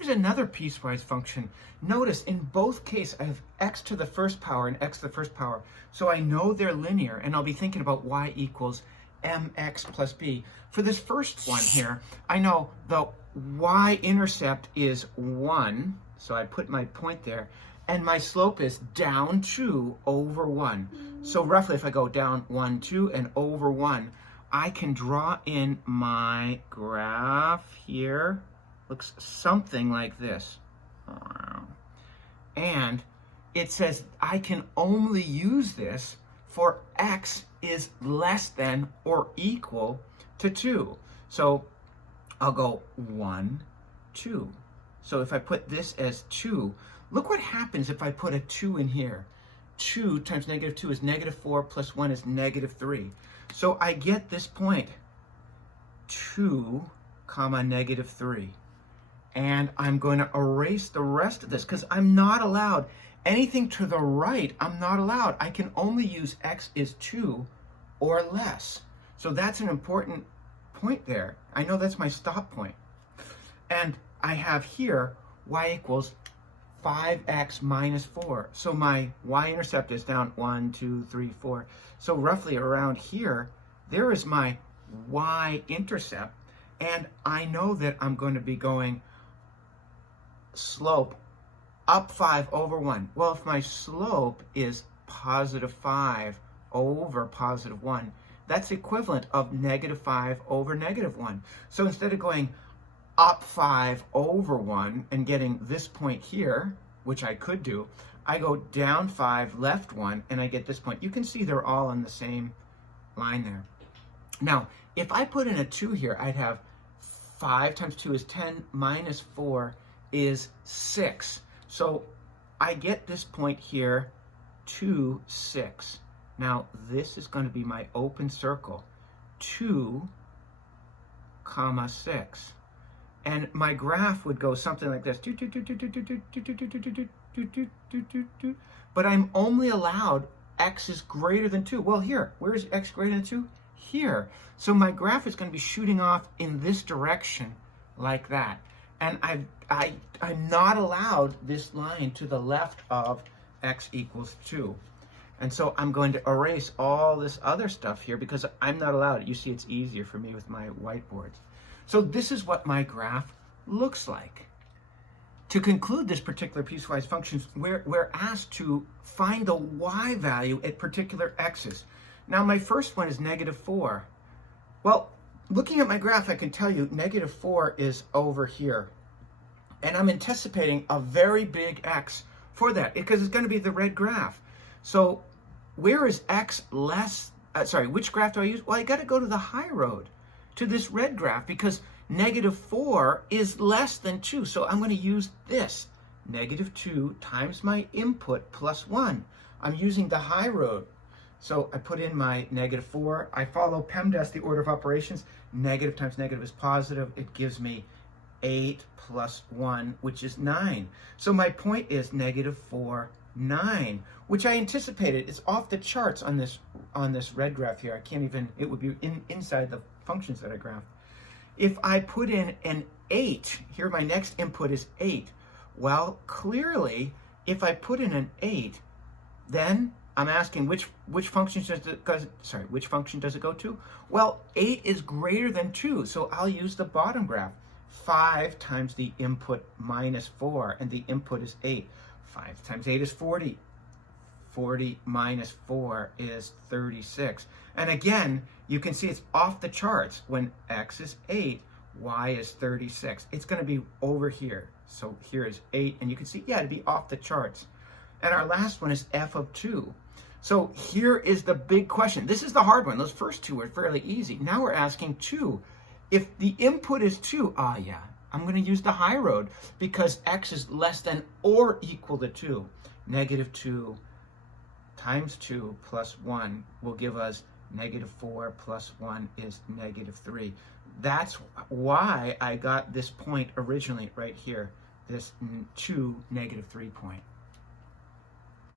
Here's another piecewise function. Notice in both cases I have x to the first power and x to the first power. So I know they're linear, and I'll be thinking about y equals mx plus b. For this first one here, I know the y-intercept is 1, so I put my point there, and my slope is down 2 over 1. So roughly if I go down 1, 2, and over 1, I can draw in my graph here. Looks something like this. And it says I can only use this for x is less than or equal to 2. So I'll go 1, 2. So if I put this as 2, look what happens if I put a 2 in here. 2 times negative 2 is negative 4 plus 1 is negative 3. So I get this point, 2 comma negative 3. And I'm going to erase the rest of this because I'm not allowed anything to the right. I'm not allowed. I can only use x is 2 or less. So that's an important point there. I know that's my stop point. And I have here y equals 5x minus 4. So my y-intercept is down 1, 2, 3, 4. So roughly around here, there is my y-intercept. And I know that I'm going to be going slope up 5 over 1. Well, if my slope is positive 5 over positive 1, that's equivalent of negative 5 over negative 1. So instead of going up 5 over 1 and getting this point here, which I could do, I go down 5, left 1, and I get this point. You can see they're all on the same line there. Now, if I put in a 2 here, I'd have 5 times 2 is 10 minus 4 is 6. So I get this point here, 2, 6. Now this is going to be my open circle, 2, comma 6. And my graph would go something like this. But I'm only allowed x is greater than 2. Well, here, where is x greater than 2? Here. So my graph is going to be shooting off in this direction like that. And I'm not allowed this line to the left of x equals 2. And so I'm going to erase all this other stuff here because I'm not allowed it. You see, it's easier for me with my whiteboards. So this is what my graph looks like. To conclude this particular piecewise functions, we're asked to find the y value at particular x's. Now my first one is negative 4. Well, looking at my graph, I can tell you negative 4 is over here. And I'm anticipating a very big x for that because it's going to be the red graph. So where is x less, which graph do I use? Well, I got to go to the high road, to this red graph, because negative 4 is less than 2. So I'm going to use this, negative 2 times my input plus 1. I'm using the high road. So I put in my negative 4. I follow PEMDAS, the order of operations. Negative times negative is positive. It gives me 8 plus 1, which is 9. So my point is negative 4, 9, which I anticipated. It's off the charts on this red graph here. I can't even, it would be inside the functions that I graphed. If I put in an 8, here my next input is 8. Well, clearly, if I put in an 8, then I'm asking which function does it which function does it go to? Well, 8 is greater than 2, so I'll use the bottom graph. 5 times the input minus 4, and the input is 8. 5 times 8 is 40. 40 minus 4 is 36. And again, you can see it's off the charts. When x is 8, y is 36. It's going to be over here. So here is 8, and you can see, yeah, it'd be off the charts. And our last one is f of 2. So here is the big question. This is the hard one. Those first two are fairly easy. Now we're asking 2. If the input is 2, I'm going to use the high road because x is less than or equal to 2. Negative 2 times 2 plus 1 will give us negative 4 plus 1 is negative 3. That's why I got this point originally right here, this 2, negative 3 point.